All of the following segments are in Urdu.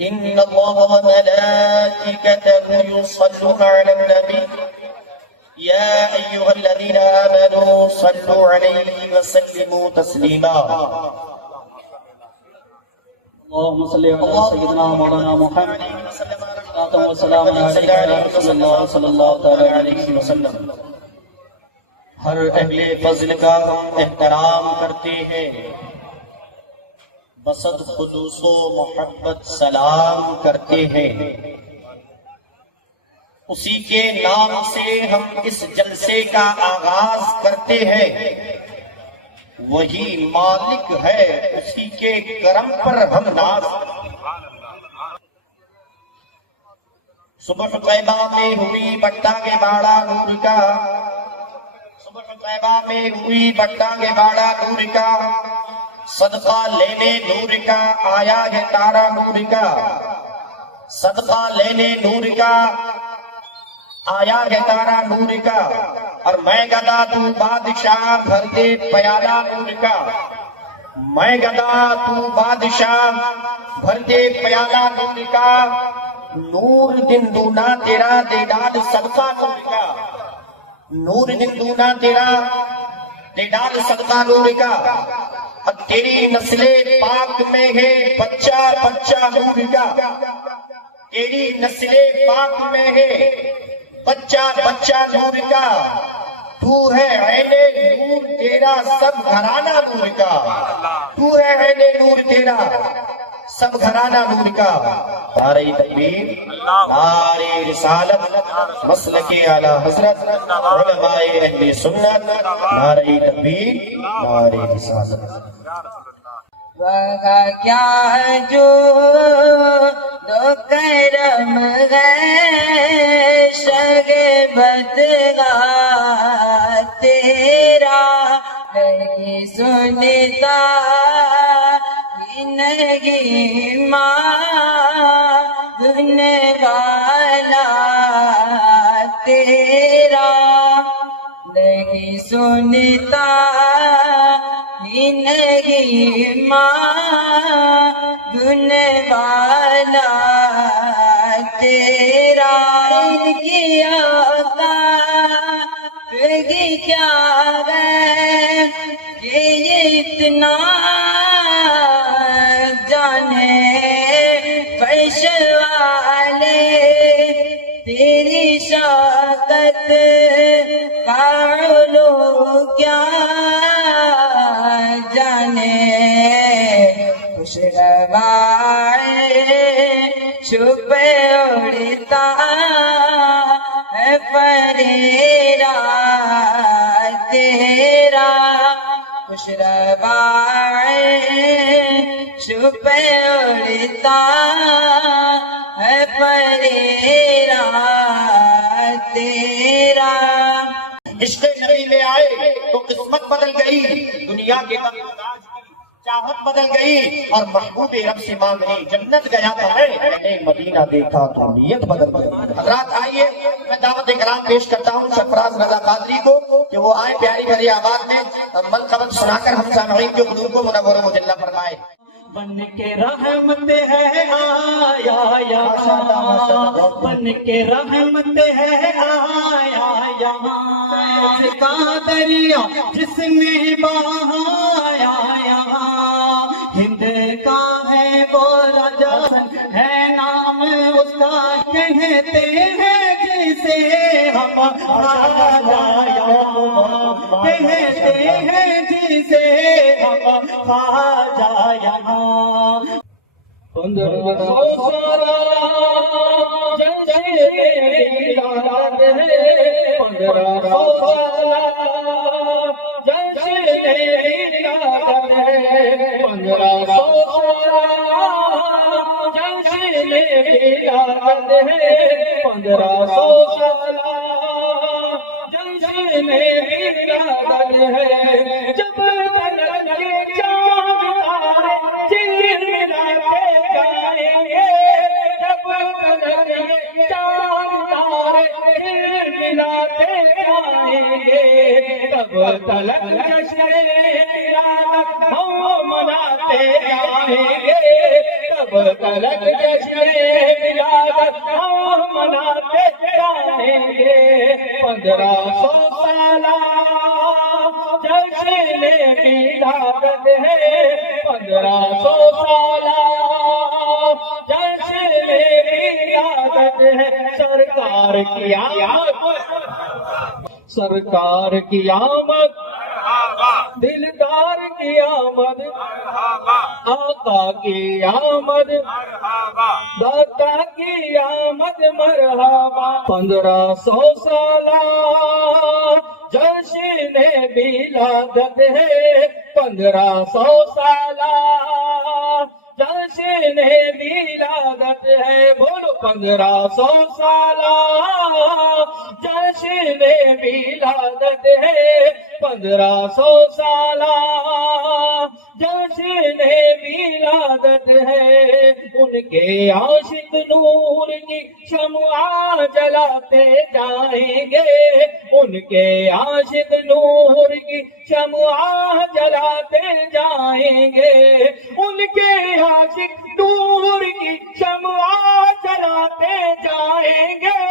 إن الله وملائكته يصلون على النبي يا أيها الذين آمنوا صلوا عليه وسلموا تسليما اللهم صل على سيدنا مولانا محمد والسلام علیہ صلی اللہ تعالی علیہ وسلم۔ ہر اہل فضل کا احترام کرتے ہیں، بصد خصوص و محبت سلام کرتے ہیں۔ اسی کے نام سے ہم اس جلسے کا آغاز کرتے ہیں۔ وہی مالک ہے، اسی کے کرم پر ہم ناز۔ صبح طیبہ میں ہوئی بٹانگے باڑا نور کا، صبح طیبہ میں ہوئی بٹانگے باڑا نور کا، صدقہ لینے نور کا آیا ہے تارا نور کا، صدقہ لینے نور کا آیا ہے تارا نور کا۔ اور میں گدا تو بادشاہ بھر دے پیالہ نور کا، میں گدا تو بادشاہ بھر دے پیالہ نور کا۔ نور دن دونا تیرا دے ڈال صدقہ نور کا، نور دن دونا تیرا دے ڈال صدقہ نور کا۔ اور تیری نسل پاک میں ہے بچہ بچہ نور کا، تیری نسل پاک میں ہے بچہ بچہ نور کا۔ تو ہے عین نور تیرا سب گھرانہ نور کا، تو ہے عین نور تیرا سب گھرانہ نور کا۔ نعرہ تکبیر، نعرہ رسالت، مسلک اعلی حضرت، علماء اہل سنت، نعرہ تکبیر، نعرہ رسالت۔ وہاں کیا جو دو کرم ہے شگ بدگاہ تیرا نہیں سنتا نہیں ماننے والا تیرا نہیں سنتا نہیں ماننے والا تیرا۔ ان کی اوقات کی کیا ہے کہ یہ اتنا جانے فرش والے تیری شوکت کا علو کیا جانے۔ خوش روائے چھپے اڑ اڑتا ہے پریرا تیرا خوش شب اڑتا ہے پریرا تیرا عشق نبی لے آئے تو قسمت بدل گئی، دنیا کے چاہت بدل گئی، اور محبوب رب سے مانگنی جنت گیا تو میں مدینہ دیکھا تو نیت بدل گئی۔ حضرات آئیے میں دعوت کلام پیش کرتا ہوں سرفراز رضا قادری کو کہ وہ آئے پیاری پیاری آواز میں منقبت سنا کر ہم سامعین کے قلوب کو منور و مجلہ فرمائے۔ بن کے رحمت ہے آیا یہاں، بن کے رحمت ہے آیا یہاں، کا دریا جس میں بہایا یہاں، ہند کا ہے وہ راجا ہے نام اس کا، کہتے ہیں جسے ہم راجا یہاں، کہتے ہیں جسے ہم راجا یہاں۔ 1500 سالہ جشن میلاد ہے، 1500 سالہ جشن میلاد ہے، 1500 سالہ جشن میلاد ہے، 1500 سالہ جشن میلاد ہے۔ جب تلک کے چاند تارے چلملاتے جائیں گے، جب تلک کے چاند تارے چلملاتے جائیں گے، تب تلک جشن میلاد ہم مناتے جائیں گے، تب تلک جشن میلاد ہم مناتے جائیں گے۔ 1500 سالہ جشن میلاد ہے، 1500 سالہ جشن میلاد ہے۔ سرکار کی آمد، سرکار کی آمد، دلدار کی آمد، آقا کی آمد، داتا کی آمد مرحبا۔ 1500 سالہ جشن میلاد ہے، 1500 سالہ جشن میلاد ہے، بولو 1500 سالہ جشن میلاد ہے، 1500 سالہ جشن میلاد ہے۔ ان کے عاشق نور کی شمع جلاتے جائیں گے، ان کے عاشق نور کی شمع جلاتے جائیں گے، ان کے عاشق نور کی شمع جلاتے جائیں گے،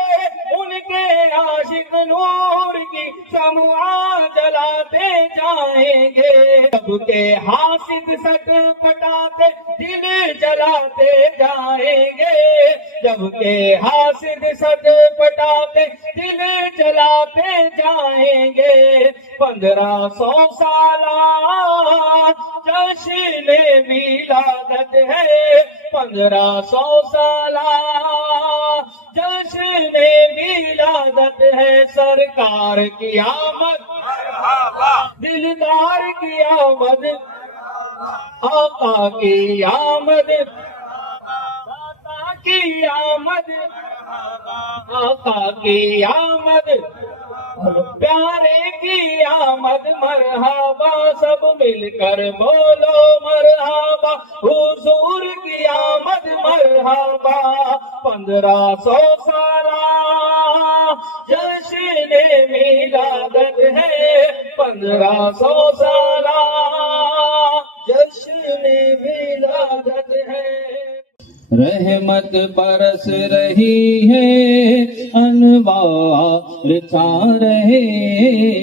ان کے عاشق نور کی شمع جلاتے جائیں گے۔ سب کے حاسد سٹ پٹاتے دل جلاتے جائیں گے، جب کے حاسد سٹ پٹاتے دل جلاتے جائیں گے۔ 1500 سالہ جشن میلاد ہے، 1500 سالہ جشن میلاد ہے۔ سرکار کی آمد، دلدار کی آمد، آقا کی آمد، داتا کی آمد، آقا کی آمد، پیارے کی آمد مرحبا۔ سب مل کر بولو مرحبا، حضور کی آمد مرحبا۔ 1500 سالہ جشن میلاد ہے، 1500 سالہ جشن میلاد ہے۔ رحمت برس رہی ہے، انوار چھا رہے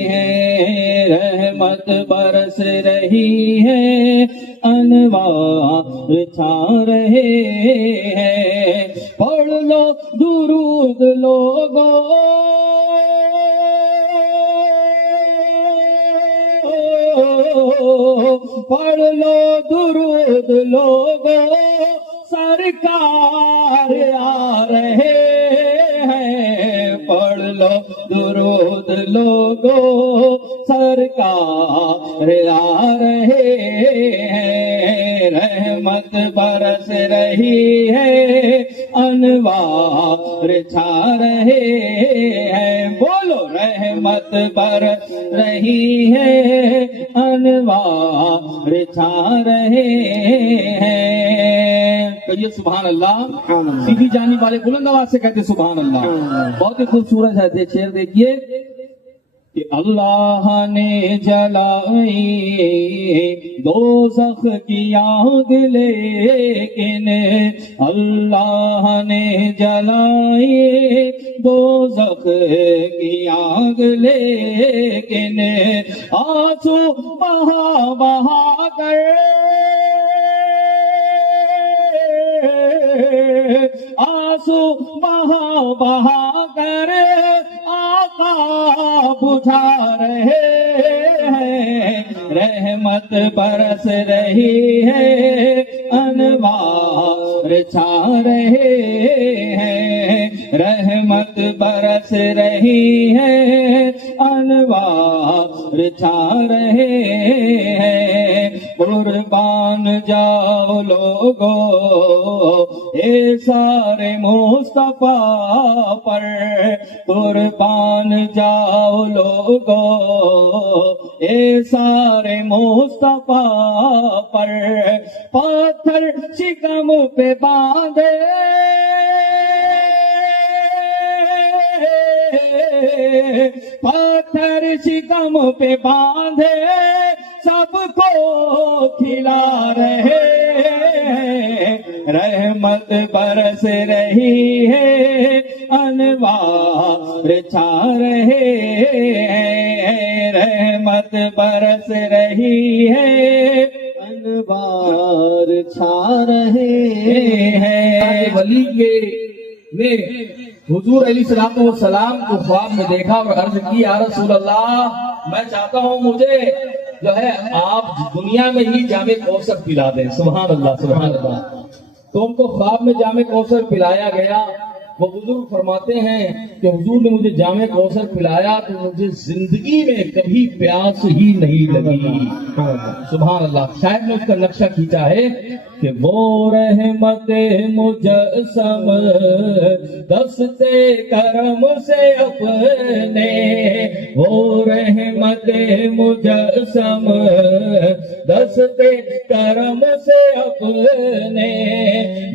ہیں، رحمت برس رہی ہے، انوار چھا رہے ہیں۔ پڑھ لو درود لوگو، پڑھ لو درود لوگو، سرکار آ رہے درود لوگو سرکار آ رہے ہیں، رحمت برس رہی ہے، انوار چھا رہے ہیں، بولو رحمت برس رہی ہے، انوار چھا رہے ہیں۔ کہیے سبحان اللہ۔ سیدھی جانی والے بلند آواز سے کہتے سبحان اللہ۔ بہت ہی خوبصورت ہے یہ شعر، دیکھیے کہ اللہ نے جلائی دوزخ کی آگ، لیکن اللہ نے جلائی دوزخ کی آگ، لیکن آنسو بہا بہا کر آنسو بہا بہا کر آقا بجھا رہے ہیں، رحمت برس رہی ہے، انوار چھا رہے ہیں، رحمت برس رہی ہے، انوار چھا رہے ہیں۔ قربان جاؤ لوگو اے سارے مصطفیٰ پر، قربان جاؤ لوگو اے سارے مصطفیٰ پر، پتھر شکم پہ باندھے پتھر شکم پہ باندھے سب کو کھلا رہے ہیں، رحمت برس رہی ہے، انوار چھا رہے ہیں، رحمت برس رہی ہے، انوار چھا رہے ہیں۔ ولی کے نے حضور علیہ السلام کو خواب میں دیکھا اور عرض کی یا رسول اللہ، میں چاہتا ہوں مجھے جو ہے آپ دنیا میں ہی جام کوثر پلا دیں۔ سبحان اللہ سبحان اللہ۔ تو ان کو خواب میں جام کوثر پلایا گیا۔ وہ بزرگ فرماتے ہیں کہ حضور نے مجھے جام کوثر پلایا تو مجھے زندگی میں کبھی پیاس ہی نہیں لگی۔ سبحان اللہ۔ شاید نے اس کا نقشہ کھینچا ہے کہ وہ رحمت مجسم دستے کرم سے اپنے، وہ رحمت مجسم دستے کرم سے اپنے،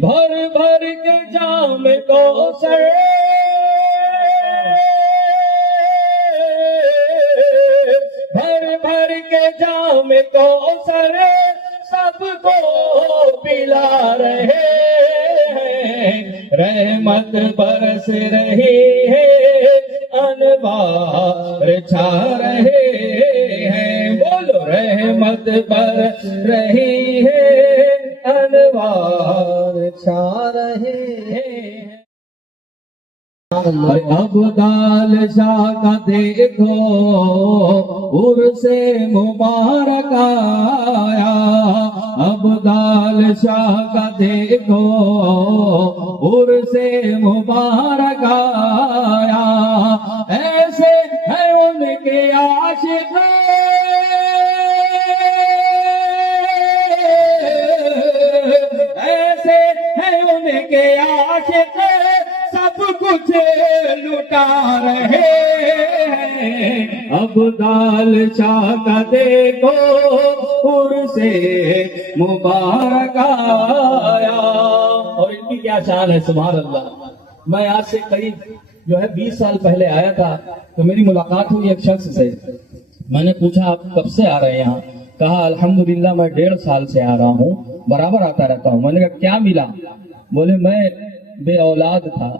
بھر بھر کے جام کوثر بھر بھر کے جام کوثر سب کو پلا رہے ہیں، رحمت برس رہی ہے، انوار چھا رہے ہیں، بولو رحمت برس رہی ہے، انوار چھا رہے ہیں۔ ابدال شاہ کا دیکھو عرس مبارک آیا، ابدال شاہ کا دیکھو عرس مبارک آیا، ایسے ہیں ان کے عاشق، ایسے ہیں ان کے عاشق، سب کچھ لٹا رہے ہیں، ابدال شاہ کا دیکھو عرس مبارک آیا۔ اور ان کی کیا شان ہے سبحان اللہ۔ میں آج سے قریب جو ہے 20 سال پہلے آیا تھا تو میری ملاقات ہوئی ایک شخص سے۔ میں نے پوچھا آپ کب سے آ رہے ہیں یہاں؟ کہا الحمدللہ میں 1.5 سال سے آ رہا ہوں، برابر آتا رہتا ہوں۔ میں نے کہا کیا ملا؟ بولے میں بے اولاد تھا،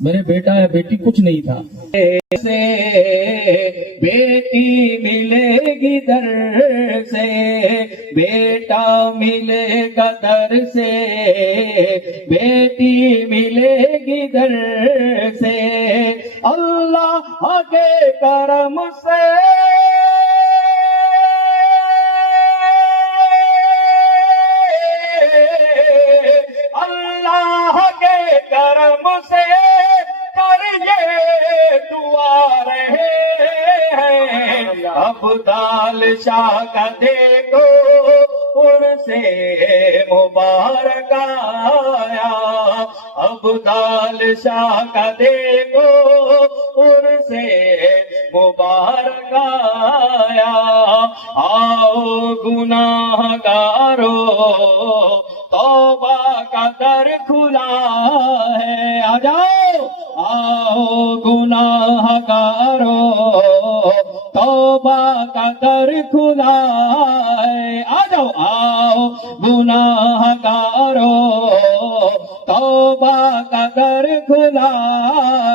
میرے بیٹا یا بیٹی کچھ نہیں تھا، سے بیٹی ملے گی در سے، بیٹا ملے گا در سے، بیٹی ملے گی در سے، اللہ کے کرم سے اللہ کے کرم سے کر یہ ابدال شاہ کا دیکھو عرصے مبارک آیا، ابدال شاہ کا دیکھو عرصے مبارک آیا، آؤ گناہ گارو توبہ کا در کھلا ہے، آ جاؤ آؤ گناہ گارو توبہ کا در کھلا ہے، آ جاؤ آؤ گناہ گارو توبہ کا در کھلا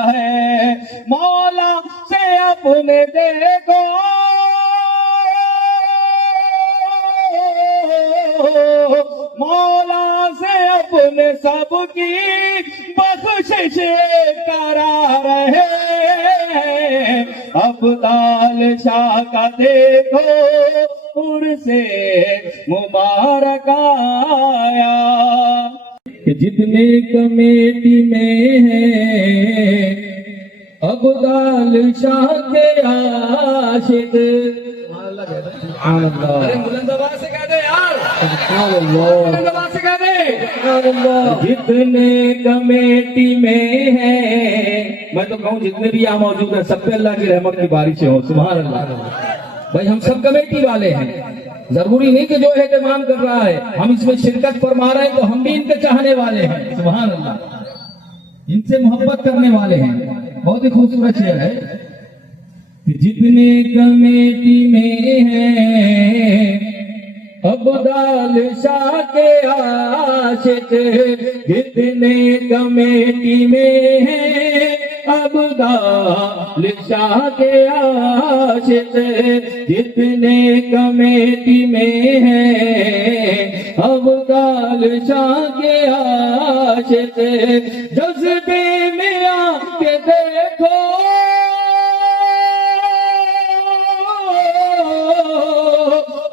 ہے، مولا سے اپنے دیکھو مولا سے اپنے سب کی بخشش کرا رہے، ابدال شاہ کا دیکھو عرصے مبارک آیا، کہ جتنے کمیٹی میں ہیں ابدال شاہ کے عاشق، سبحان اللہ، بلند آواز سے کہہ دے یار، سبحان اللہ، بلند آواز سے کہہ دے، سبحان اللہ، جتنے کمیٹی میں ہیں، میں تو کہوں جتنے بھی یہاں موجود ہیں سب پہ اللہ کی رحمت کی بارشیں ہو، سبحان اللہ، بھائی ہم سب کمیٹی والے ہیں، ضروری نہیں کہ جو اہتمام کر رہا ہے ہم اس میں شرکت فرما رہے ہیں تو ہم بھی ان کے چاہنے والے ہیں، سبحان اللہ، ان سے محبت کرنے والے ہیں، بہت ہی خوبصورت شعر ہے، کہ جتنے کمیٹی میں ہیں ابدال شاہ کے عاشق، جتنے کمیٹی میں ہیں ابدال شاہ کے عاشق، جتنے کمیٹی میں ہیں ابدال شاہ کے عاشق، جذبے میں آ کے دیکھو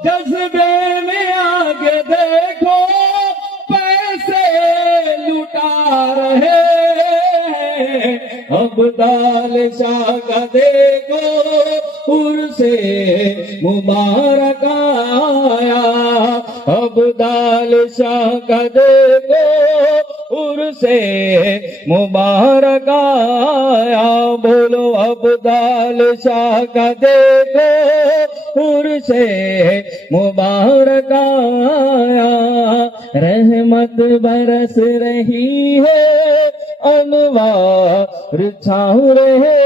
جذبے میں آگے دیکھو پیسے لٹا رہے، ابدال شاہ کا دیکھو عرصے مبارک آیا، ابدال شاہ کا دیکھو عرصے مبارک آیا، بولو ابدال شاہ کا دیکھو عرصے مبارک آیا، رحمت برس رہی ہے انوار چھاؤ رہے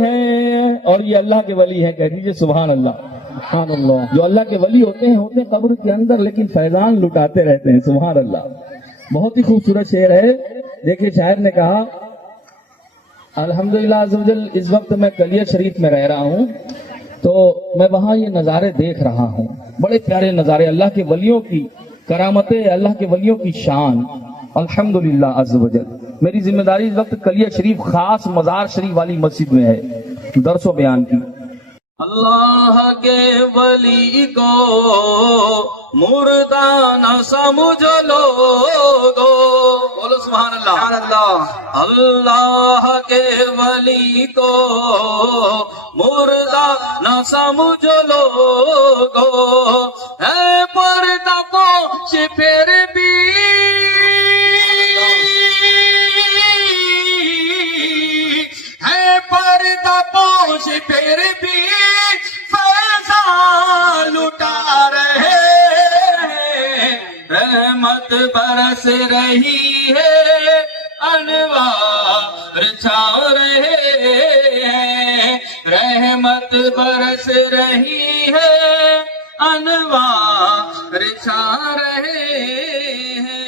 ہیں، اور یہ اللہ کے ولی ہیں، کہہ دیجیے سبحان اللہ، سبحان اللہ، جو اللہ کے ولی ہوتے ہیں قبر کے اندر لیکن فیضان لٹاتے رہتے ہیں، سبحان اللہ، بہت ہی خوبصورت شعر ہے، دیکھیے شاعر نے کہا الحمدللہ عز و جل اس وقت میں کلیہ شریف میں رہ رہا ہوں تو میں وہاں یہ نظارے دیکھ رہا ہوں، بڑے پیارے نظارے، اللہ کے ولیوں کی کرامتیں، اللہ کے ولیوں کی شان، الحمدللہ عز و جل۔ میری ذمہ داری اس وقت کلیہ شریف خاص مزار شریف والی مسجد میں ہے درس و بیان کی۔ اللہ کے ولی کو مردہ نہ سمجھ لوگو، بولو سبحان اللہ، اللہ کے ولی کو مردہ نہ سمجھ لوگو، ہے پردہ پوش پھر بھی ہے پردہ پوش پھر بھی فیضان لٹا رہے، رحمت برس رہی ہے انوار چھا رہے ہیں، رحمت برس رہی ہے انوار چھا رہے ہیں۔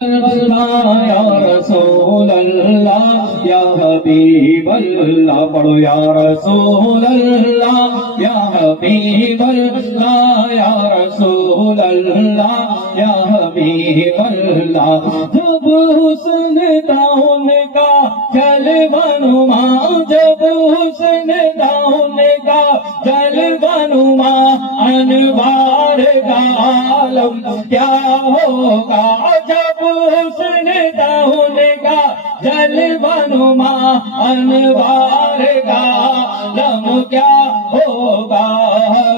یا رسول اللہ یا حبیب اللہ، پڑھو یا رسول اللہ یا حبیب اللہ، یا رسول اللہ یا حبیب اللہ، جب حسن داؤن کا جلوہ نما، جب حسن داؤن کا جلوہ نما، انوار کا عالم کیا ہوگا، جب حسن داؤن کا جلوہ نما، انوار کا عالم کیا ہوگا،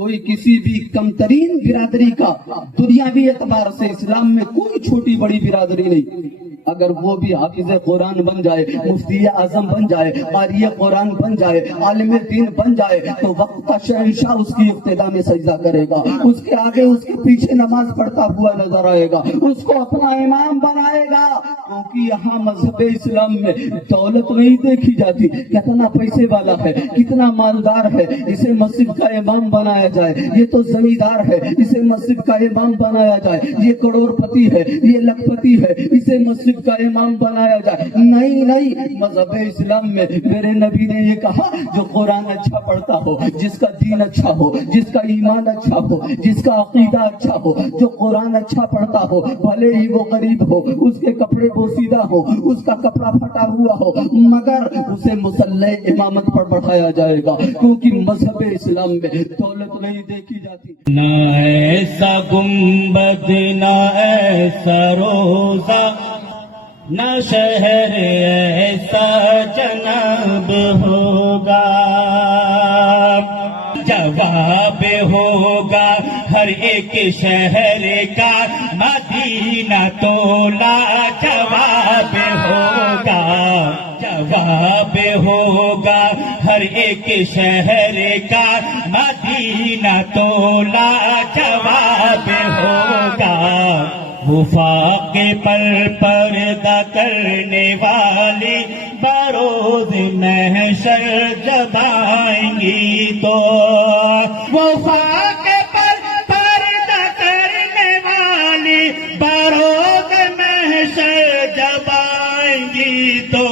کوئی کسی بھی کم ترین برادری کا دنیاوی اعتبار سے اسلام میں کوئی چھوٹی بڑی برادری نہیں، اگر وہ بھی حافظ قرآن بن جائے، مفتی اعظم بن جائے، قاری قرآن بن جائے، عالم دین بن جائے، تو وقت کا شہنشاہ اس کی ابتدا میں سجدہ کرے گا، اس کے آگے اس کے پیچھے نماز پڑھتا ہوا نظر آئے گا، اس کو اپنا امام بنائے گا، کیونکہ یہاں مذہب اسلام میں دولت نہیں دیکھی جاتی، کتنا پیسے والا ہے، کتنا مالدار ہے، اسے مسجد کا امام بنایا جائے، یہ تو زمیندار ہے، اسے مسجد کا امام بنایا جائے، یہ کروڑ پتی ہے، یہ لکھ پتی ہے، اسے مسجد کا امام بنایا جائے۔ نہیں نہیں، مذہب اسلام میں میرے نبی نے یہ کہا، جو قرآن اچھا پڑھتا ہو، جس کا دین اچھا ہو، جس کا ایمان اچھا ہو، جس کا عقیدہ اچھا ہو، جو قرآن اچھا پڑھتا ہو، بھلے ہی وہ غریب ہو، اس کے کپڑے بوسیدہ ہو، اس کا کپڑا پھٹا ہوا ہو، مگر اسے مصلی امامت پر بٹھایا جائے گا، کیونکہ مذہب اسلام میں دولت نہیں دیکھی جاتی۔ نہ ایسا گنبد نہ ایسا روزہ، نہ شہر ایسا جناب ہوگا، جواب ہوگا ہر ایک شہر کا مدینہ تو لاجواب ہوگا، جواب ہوگا ہر ایک شہر کا مدینہ تو لاجواب ہوگا، وفاق پر پردہ کرنے والی بروز محشر جب آئیں گی تو، وفاق پر پردہ کرنے والی بروز محشر جب آئیں گی تو،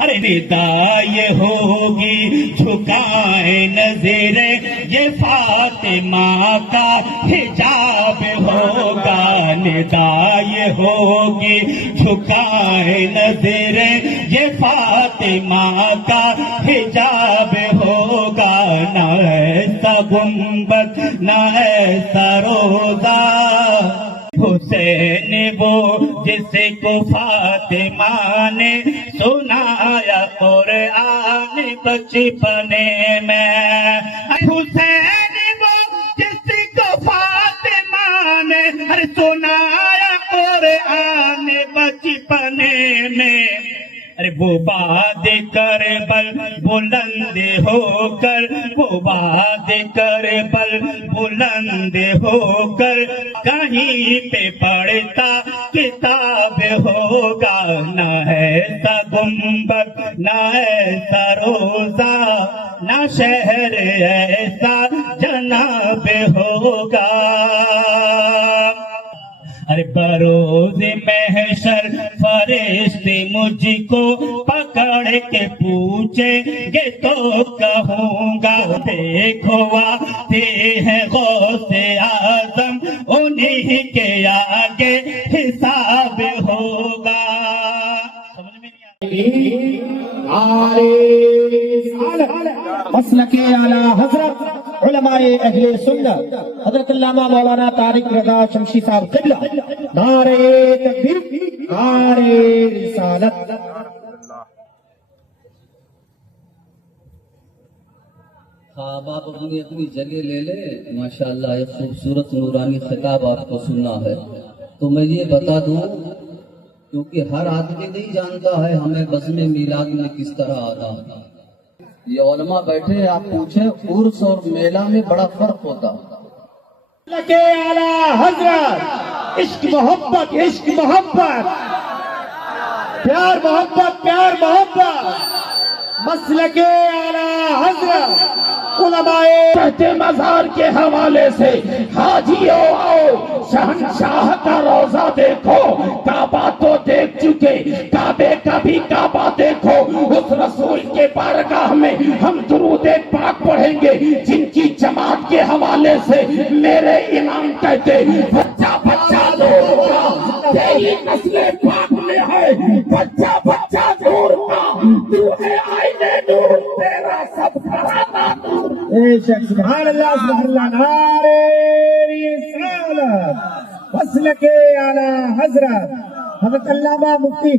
ارے ندا یہ ہوگی جھکائے نظریں، یہ فاطمہ کا حجاب ہوگا، ندا یہ ہوگی جھکائے نظریں، یہ فاطمہ کا حجاب ہوگا، نہ ایسا گنبد نہ ایسا روزہ، حسین وہ جس کو فاطمہ نے سنایا قرآن بچپنے میں، حسین وہ جس کو فاطمہ نے سنایا قرآن بچپنے میں، ارے وہ باد کربل بلند ہو کر، وہ باد کربل بلند ہو کر کہیں پہ پڑھتا کتاب ہوگا، نہ ایسا گنبد نہ ایسا روزہ، نہ شہر ایسا جناب ہوگا، ارے بروز محشر فرشتے مجھ کو پکڑ کے پوچھیں گے تو کہوں گا، دیکھو آتے ہیں غوث اعظم، انہیں کے آگے حساب ہوگا۔ سمجھ میں نہیں مسلک اعلی حضرت علماء اہل سنت حضرت علامہ مولانا طارق رضا شمشی صاحب قبلہ، نعرہ تکبیر، نعرہ رسالت۔ خواب آپ اپنی اپنی جگہ لے لیں، ماشاءاللہ ایک خوبصورت نورانی خطاب آپ کو سننا ہے، تو میں یہ بتا دوں، کیونکہ ہر آدمی نہیں جانتا ہے ہمیں بزم میلاد میں کس طرح آنا۔ یہ علماء بیٹھے، آپ پوچھیں عرس اور میلہ میں بڑا فرق ہوتا۔ مسلک اعلی حضرت، عشق محبت، عشق محبت، پیار محبت، پیار محبت، مسلک اعلی حضرت علماء کہتے مزار کے حوالے سے، حاجیوں آؤ شہنشاہ کا روزہ دیکھو، کعبہ تو دیکھ چکے، کعبے کا بھی کعبہ دیکھو، اس رسول کے بارگاہ میں ہم درود پاک پڑھیں گے، جن کی جماعت کے حوالے سے میرے امام کہتے، بچہ بچہ نور کا تیری نسل پاک میں ہے، بچہ بچہ نور کا تو ہے آئینے نور، تیرا سب گھرانہ نور۔ سبحان اللہ سبحان اللہ، نعرہ رسالت، مسلک اعلی حضرت حضرت علامہ مفتی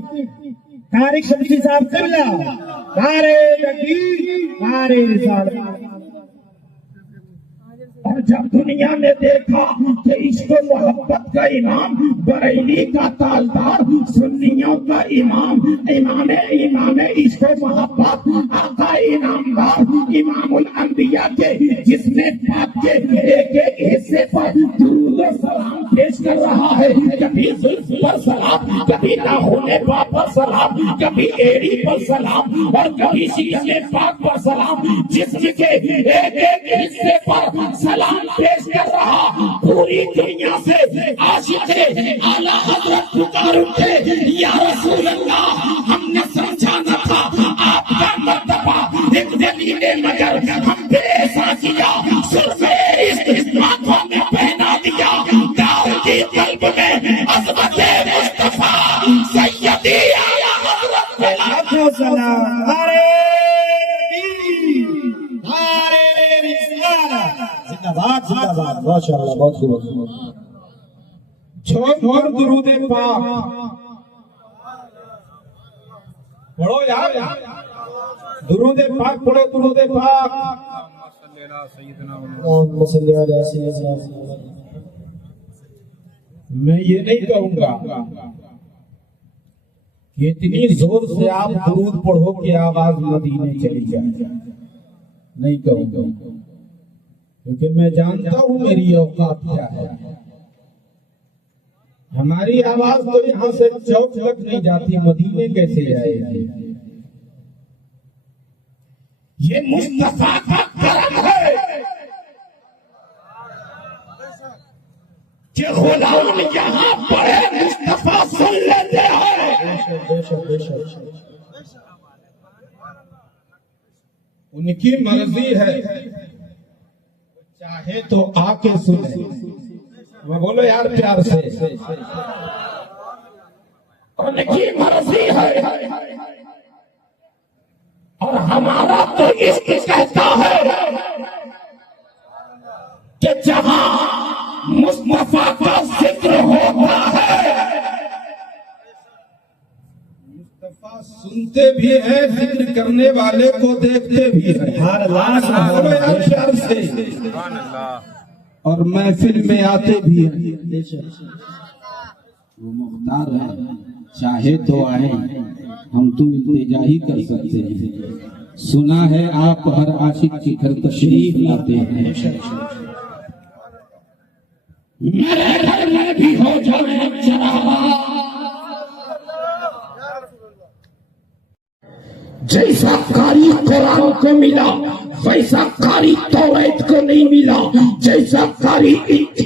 طارق شمشی صاحب قبلہ، نعرہ تکبیر، نعرہ رسالت۔ اور جب دنیا نے دیکھا کہ عشق و محبت کا امام بریلی کا تالدار، سنیوں کا امام، امام عشق و محبت، آقا انعامدار، امام الانبیاء کے جسم پاک کے ایک ایک حصے پر درود و سلام پیش کر رہا ہے. کبھی زلف پر سلام، کبھی ناخن پاک پر سلام، کبھی ایڑی پر سلام، اور کبھی شکم پاک پر سلام. جسم کے ایک ایک حصے پر سلام پیش کر رہا. پوری دنیا سے عاشق اعلیٰ حضرت پکار اٹھے، یا رسول اللہ ہم نے سمجھا نہ تھا آپ کا مرتبہ ایک دلیل، مگر ہم پہ ایسا کیا سرخے اس ہاتھوں میں پہنا دیا. داؤ کی قلب میں عظمت مصطفیٰ سیدی اعلیٰ حضرت پہ سلام. چھوڑ درود پاک پڑھو یار، درود پاک پڑھو، درود پاک. میں یہ نہیں کہوں گا کہ اتنی زور سے آپ درود پڑھو کہ آواز مدینے چلی جائے، نہیں کہوں گا، کیونکہ میں جانتا ہوں میری اوقات کیا ہے. ہماری آواز تو یہاں سے چوک تک نہیں جاتی، مدینے کیسے جائے گی؟ یہ مصطفیٰ کا کرم ہے کہ غلام یہاں پڑھے مصطفیٰ سن لیتے ہیں. ان کی مرضی ہے، چاہے تو آ کے سنے. میں بولو یار پیار سے، ان کی مرضی ہے اور ہمارا تو اس کی کہتا ہے کہ جہاں مصطفیٰ کا ذکر ہوتا ہے مصطفیٰ سنتے بھی ہیں، ذکر کرنے والے کو دیکھتے بھی ہیں. بولو یار پیار سے، اور محفل میں آتے بھی ہیں. وہ مختار ہیں، چاہے تو آئیں، ہم تو التجا ہی کر سکتے ہیں. سنا ہے آپ ہر عاشق کی گھر تشریف لاتے ہیں. میرے گھر میں بھی ہو جائے چراغ، جیسا قاری قرآن کو ملا ویسا قاری توریت کو نہیں ملا، جیسا قاری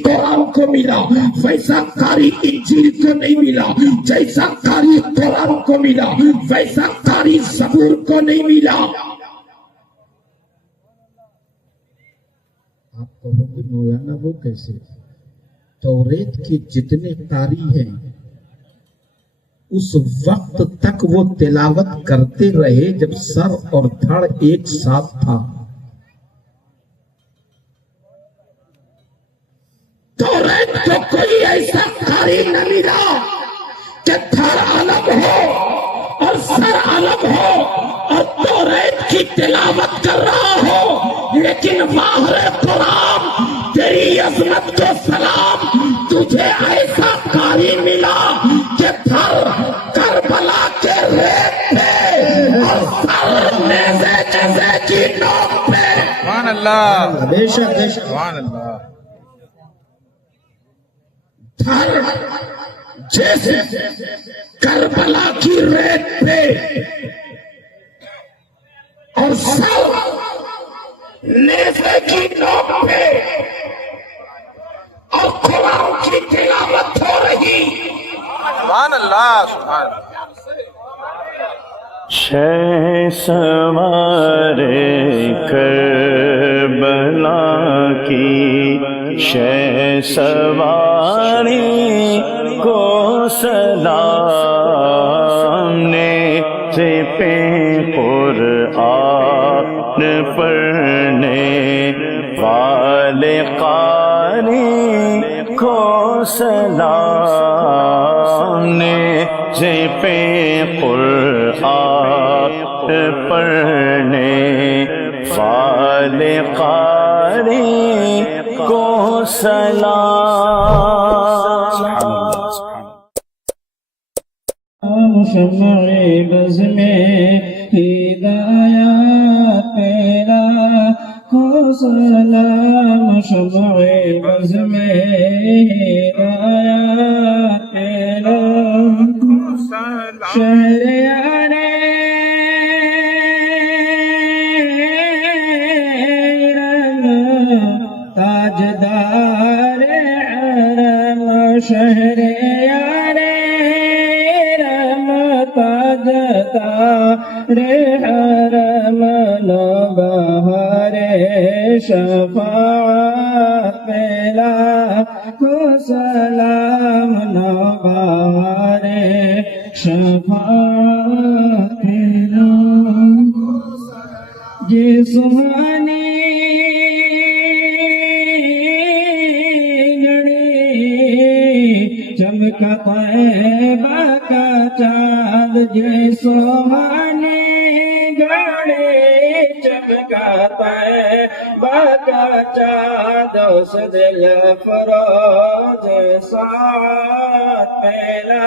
قرآن کو ملا ویسا قاری انجیل کو نہیں ملا، جیسا قاری قرآن کو ملا ویسا قاری زبور کو نہیں ملا. آپ کہو کہ مولانا وہ کیسے؟ توریت کے جتنے قاری ہیں اس وقت تک وہ تلاوت کرتے رہے جب سر اور دھڑ ایک ساتھ تھا. توریت کو کوئی ایسا قاری نہ ملا کہ دھڑ الگ ہو اور سر الگ ہو اور توریت کی تلاوت کر رہا ہو، لیکن ماہر قرآن تیری عظمت کو سلام، تجھے ایسا قاری ملا کہ دھر کربلا کے ریت پہ اور سر نیزے جزے کی نوک پہ. سبحان اللہ، بے شک سبحان اللہ. دھر جیسے کربلا کی ریت پہ اور سر نیزے کی نوک پہ اور قرآن کی تلاوت ہو رہی. سبحان اللہ، سبحان اللہ. شہ سوار کربلا کی شہ سواری کو سلام، نے پہ قرآن پڑھنے والے قاری کو سلام، نے پہ قرآن پڑھنے والے قاری سلام شمع بز میں ہدایات تیرا کو سلام شمع بز میں ہدایات تیرا شہریار تاجدار حرم شہریار رم تاجدار حرم نوبہار شفاعت پہلا کو سلام نوبہار شفاعت پہلا جسمانی چمکا طیبہ کا چاند جسمانی گھڑی چمکا طیبہ کا چاند اس دل فروز ساعت پہلا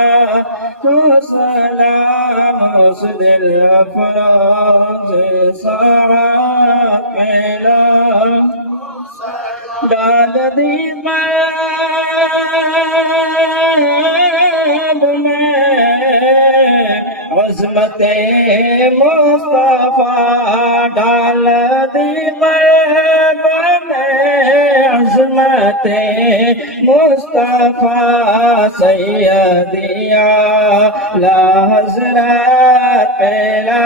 کو سلام اس دل فروز ساعت پہلا ڈال دی عظمت مصطفیٰ ڈال دی قلب میں عظمت مصطفیٰ سیدی اعلی حضرت پہلا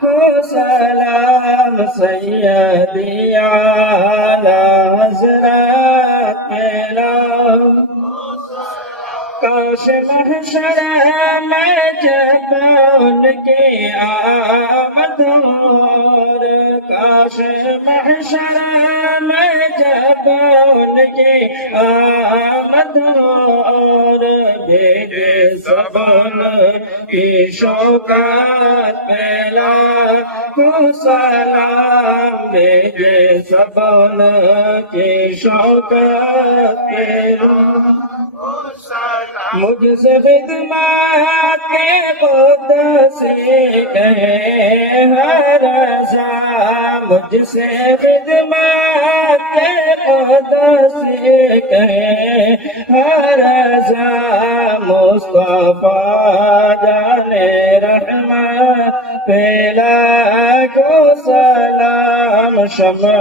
کو سلام سیدی اعلی حضرت پہلا کاش محشر میں جب ان کی آمد اور کاش محشر میں جب ان کی آمد اور بھیجے سبن کی شوکت پہلا کو سلام بھیجے سبن کی شوکت پہلا مجھ سے خدمات کے خود سے کہے ہر رضا مجھ سے خدمات کے خود سے کہے ہر رضا مصطفیٰ جانے رحمت پہلا کو سلام شمع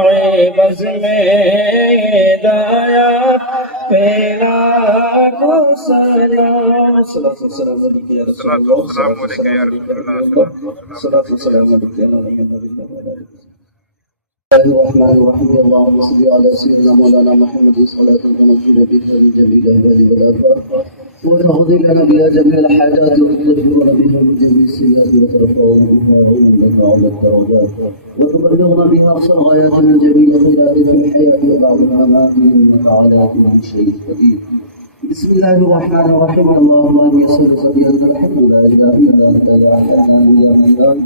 بز میں ہدایت پہلا کو سلام صلاۃ والسلام علیک یا رسول اللہ صلاۃ والسلام علیک یا نبی الرحمن الرحیم اللهم صل على سيدنا مولانا محمد صلاة تنجينا بها من جميع الأهوال والآفات وتقضي لنا بها جميع الحاجات وتكفرنا بها من جميع السيئات وترفعنا بها عندك على الدرجات وتبلغنا بها أقصى الغايات من جميع الخيرات في الحياة وبعد الممات إنك على كل شيء قدير. بسم الله الرحمن الرحيم اللهم اني اسالك بان الحمد لا اله الا انت يا حنان يا منان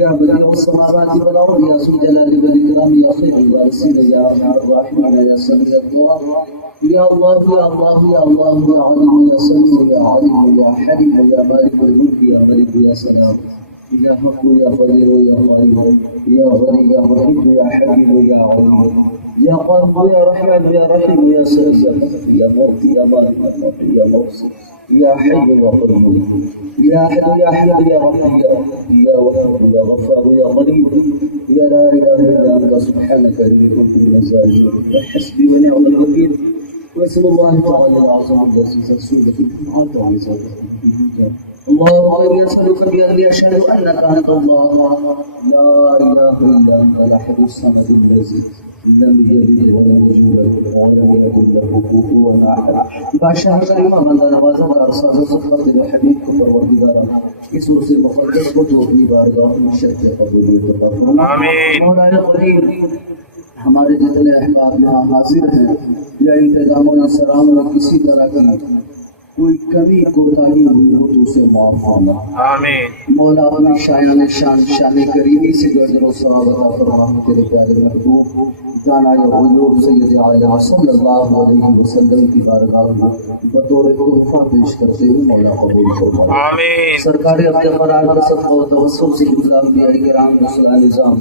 يا بديع السماوات والارض يا ذو الجلال والاكرام يا خير الوارثين يا ارحم الراحمين يا سميع الدعاء يا الله يا الله يا الله يا عليم يا سميع يا عليم يا حليم يا مالك الملك يا ملك يا سلام يا حق يا قدير يا غالب يا غني يا رحيم يا حليم يا عليم يا قادر يا رحمن يا رحيم يا سلام يا موت يا مالك يا موسى يا حي يا قيوم يا احد يا احد يا رحيم يا وهاب يا غفار يا غني يا لا اله الا انت سبحانك اني كنت من الظالمين حسبي ونعم الوكيل واسم الله تعالى العظيم الجليل السورة الجمعة عن اللهم اني اسالك باني اشهد انك انت الله لا اله الا انت الاحد الصمد الذي لم يلد ولم يولد ولم يكن له كفوا احد بادشاہ کریم بندہ نوازا اور ارسال سفر دل حبیب کو پروردگارا اس روز مقدس کو تو اپنی بارگاہ میں شرف قبولیت عطا فرما آمین. مولا کریم ہمارے جتنے احباب یہاں حاضر ہیں یا انتظام و انصرام میں کسی طرح کی کوئی کمی کوتاہی ہوئی ہو تو اسے معاف فرما آمین. مولا اپنی شایان شان کریمی سے جو اجر و ثواب عطا فرما تیرے پیارے محبوب دانا غیوب سید عالم صلی اللہ علیہ وسلم کی بارگاہ میں بطور تحفہ پیش کرتے ہوئے مولا قبول فرمائے۔ سرکار اپنے قرار کا صدقہ و توسل سے انبیاء کرام رسول نظام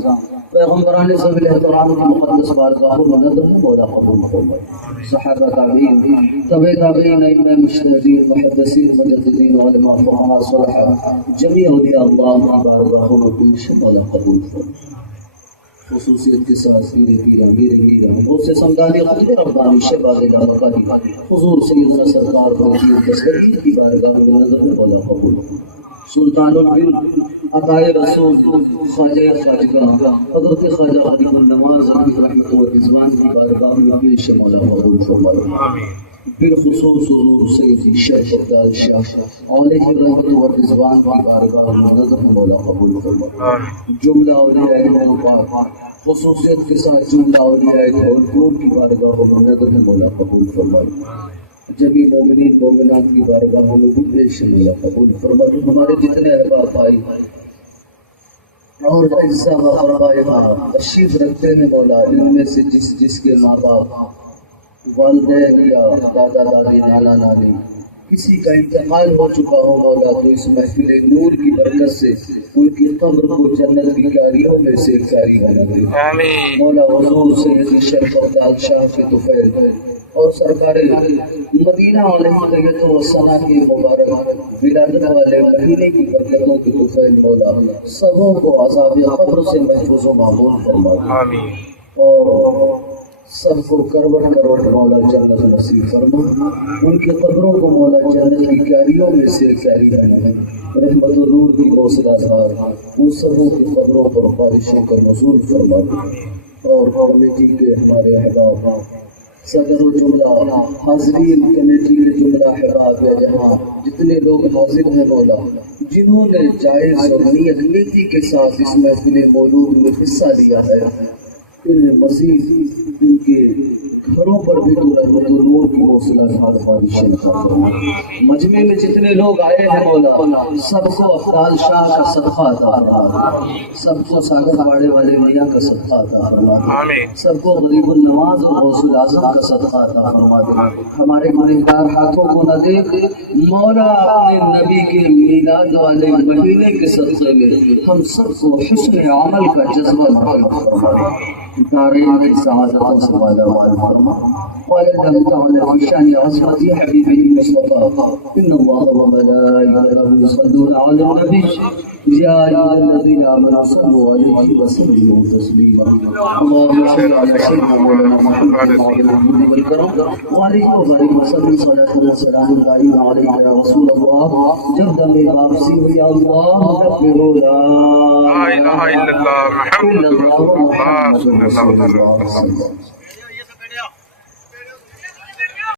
پیغمبران ذوی الاحترام کی مقدس بارگاہوں میں نظر مولا قبول فرمائے۔ صحابہ تابعین، تبع تابعین، ائمہ مجتہدین، محدثین، مجددین، علماء، فقہاء، صلحاء، جمیع اولیاء اللہ کی بارگاہوں میں پیش مولا قبول فرمائے۔ خصوصیت کے ساتھ میرے بہت سے سمدانی خود ربانی شہباز مقامی حضور سیدنا سرکار دستگیر کی بارگاہ میں نظر میں مولا قبول سلطان الدین عطائے رسول خواجہ خواجگاہ حضرت خواجہ غریب النواز رحمۃ و رضوان کی بارگاہ میں پیش مولا قبول فرمائے۔ بالخصوص حضور سید شیخ عبدال شاہ علیہ رحمۃ و رضوان کی بارگاہ میں نظر میں مولا قبول فرمائے۔ جملہ اولیاء پاک خصوصیت کے ساتھ جملہ اولیاء اور کی بارگاہوں میں نظر میں مولا قبول فرمائے۔ جبھی مومنین مومنات کی بارگاہوں میں بھی پیش مولا قبول فرمائے۔ ہمارے جتنے احباب بھائی اور اجزا و اقرباء تشریف رکھتے ہیں مولا، ان میں سے جس کے ماں باپ والدین یا دادا دادی نانا نانی کسی کا انتقال ہو چکا ہو مولا، تو اس محفل نور کی برکت سے ان کی قبر کو جنت کی کاریوں میں سے کاری بنا دے مولا۔ حضور سید شیخ عبدال شاہ کے طفیل اور سرکار مدینہ علیہ طیبۃ و ثنا کی مبارک ولادت والے مہینے کی برکتوں کے طفیل مولا، سبوں کو عذاب قبر سے محفوظ و محفوظ فرما اور سب کو کروٹ کروٹ مولا جنت نصیب فرما۔ ان کی قبروں کو مولا جنت کی کیاریوں میں سے کیاری بنا، رحمت و نور کی حوصلہ دھار ان سبوں کی قبروں پر بارشوں کا نزول فرما۔ اور کمیٹی کے ہمارے احباب، صدر و جملہ حاضرین، کمیٹی کے جملہ احباب ہے جہاں جتنے لوگ حاضر ہیں مولا، جنہوں نے جائز اور نیتی کے ساتھ اس محفل مولود میں حصہ لیا ہے، انہیں مزید ان کے گھروں پر بھی تو رحمت و نور کی حوصلہ دھار بارشیں فرما۔ مجمع میں جتنے لوگ آئے ہیں مولا، سب کو افضال شاہ کا صدقہ عطا فرما، سب کو ساگر باڑے والے میاں کا صدقہ عطا فرما، سب کو غریب النواز اور غوث الاعظم کا صدقہ عطا فرما دے۔ ہمارے گنہگار ہاتھوں کو نہ دے مولا، اپنے نبی کے میلاد والے مہینے کے صدقے میں ہم سب کو حسن عمل کا جذبہ نصیب فرما، دارین کی سعادتوں سے والا فرما۔ وعلى تعالى في شأن عصمة حبيبه المصطفى إن الله وملائكته يصلون على النبي يا أيها الذين آمنوا صلوا عليه وسلموا تسليما اللهم صل على سيدنا مولانا محمد وعلى آله الكرام وعليه وبارك وسلم صلاة وسلام دائما عليك يا رسول الله جب میں واپسی ہو یا اللہ لا إله إلا الله محمد رسول الله صلى الله عليه وسلم